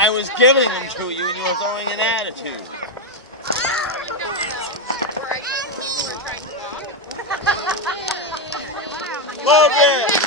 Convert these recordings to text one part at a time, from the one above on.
I was giving them to you and you were throwing an attitude. Move it!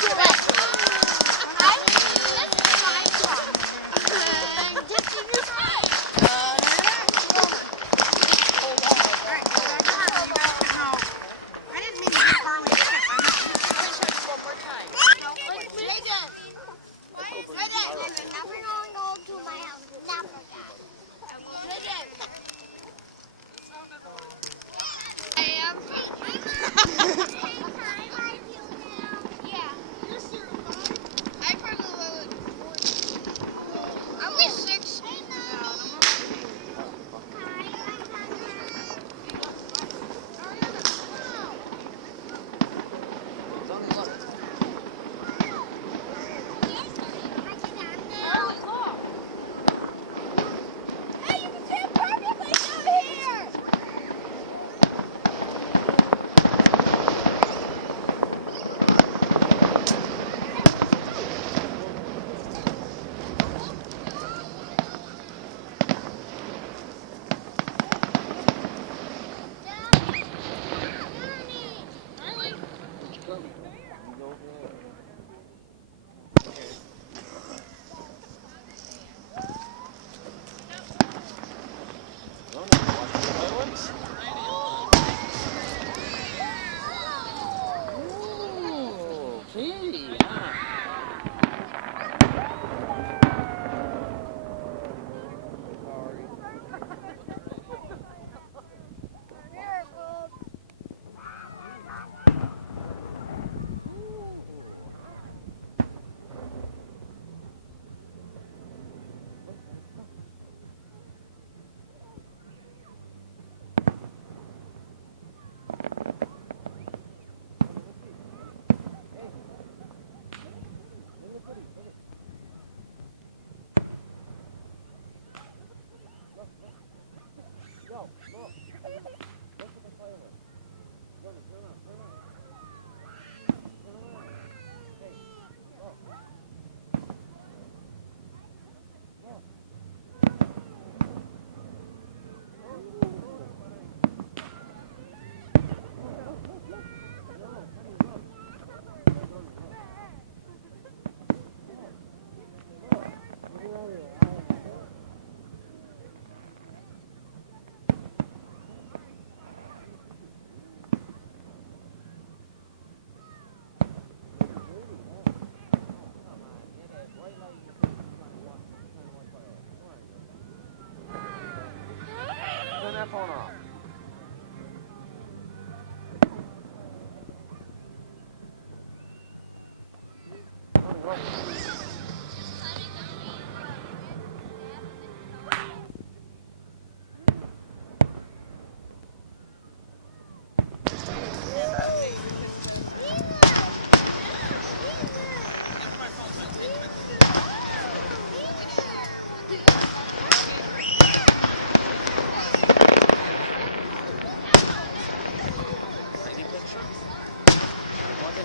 Phone off.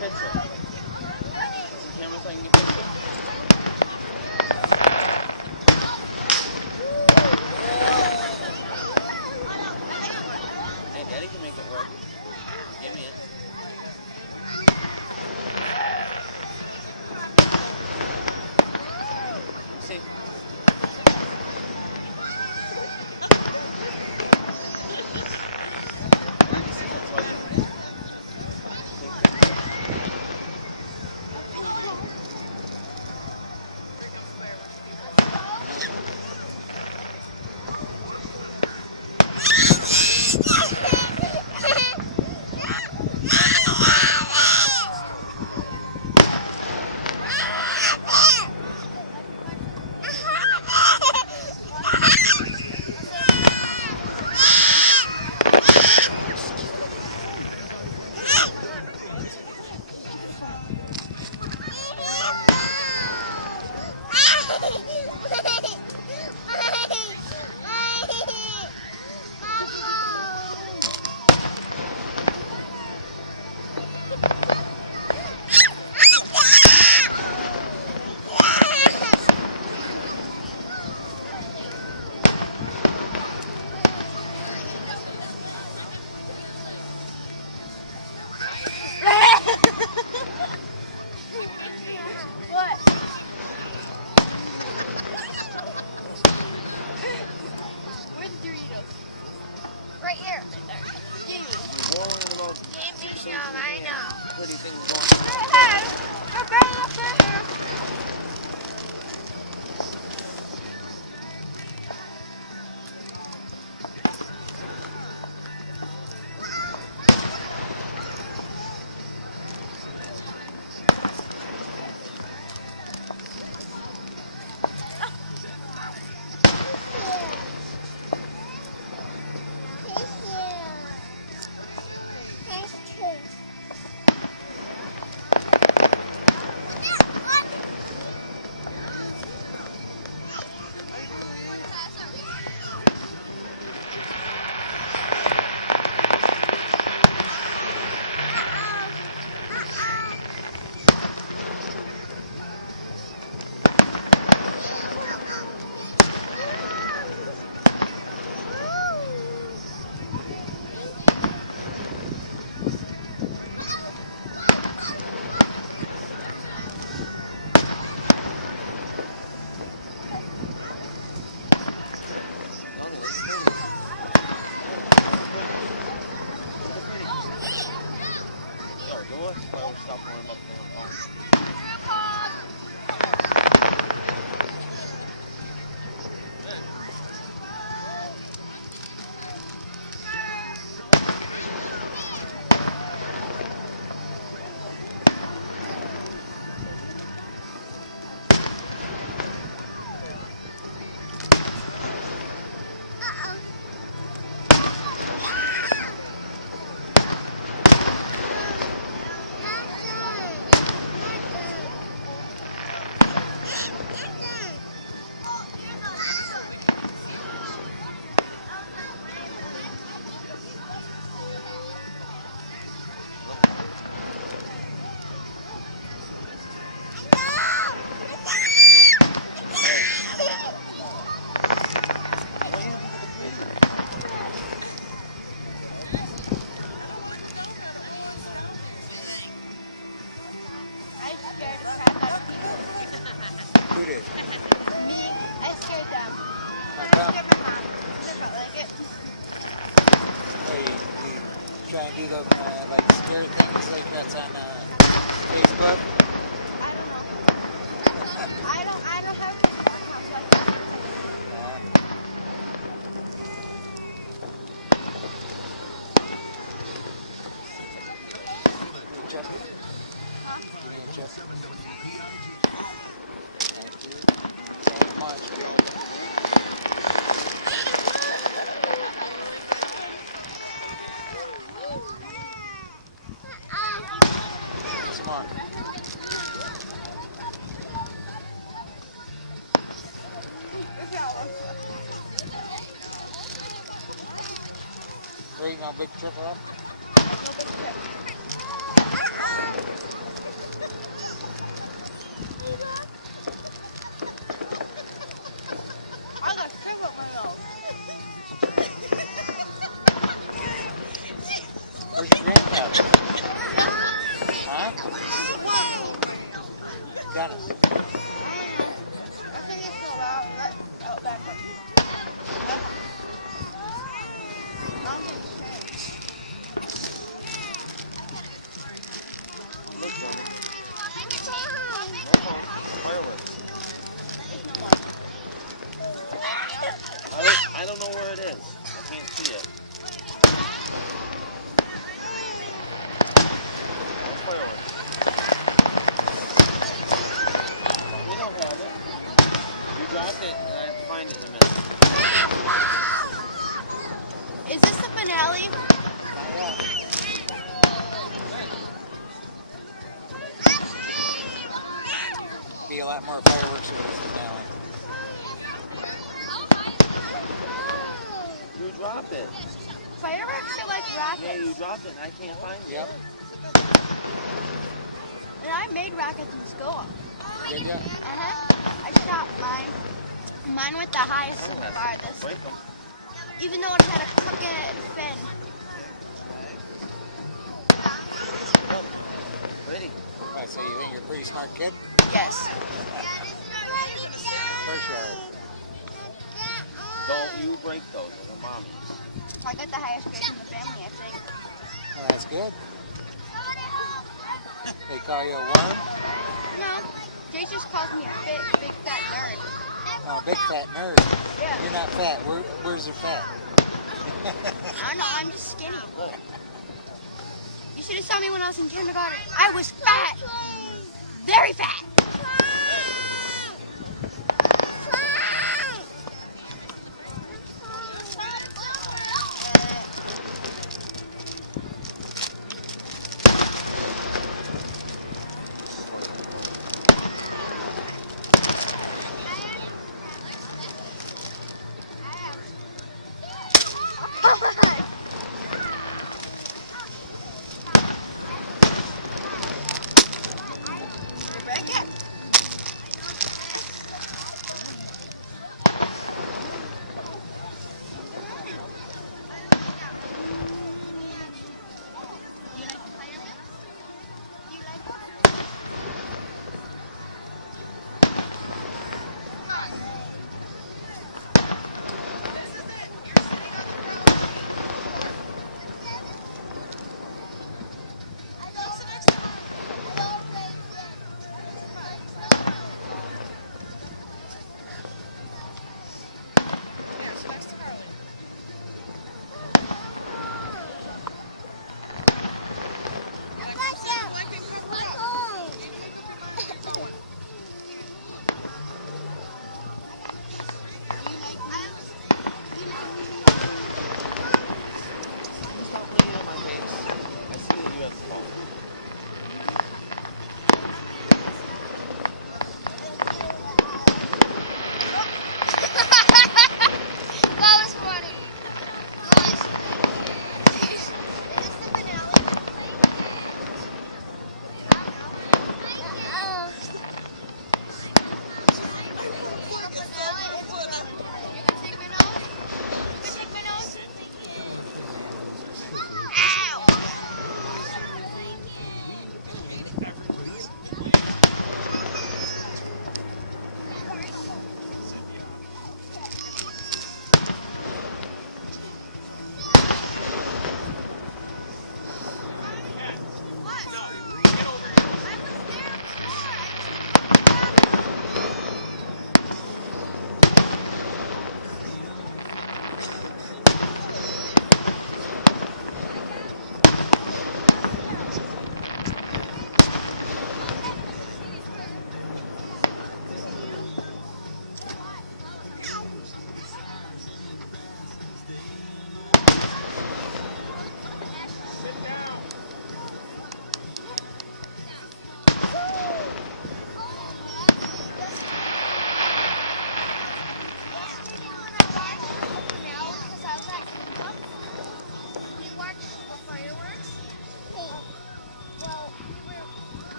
Picture. Is the camera saying you picture? Gotcha. Thank you. Very much. Smart. There you go, big triple up. Where's your grandfather? Huh? Got it. Look, Johnny. Fireworks. I don't know where it is. I can't see it. No fireworks. Well, we don't have it. You dropped it, and I have to find it in a minute. Is this the finale? Be a lot more fireworks in this finale. You dropped it. Fireworks are like Yeah, rockets. you dropped it, and I can't find it. Yep. And I made rockets in school. Did ya? I shot mine. Mine went the highest and the farthest. Break them. Even though it had a crooked fin. Ready. Right, so you think you're a pretty smart kid? Yes. For sure. Don't you break those, they're mommies. I got the highest grade in the family, I think. Well, that's good. They call you a worm? No, Jay just calls me a big fat nerd. Oh, big fat nerd. Yeah. You're not fat. Where's the fat? I don't know, I'm just skinny. You should have saw me when I was in kindergarten. I was fat. Very fat.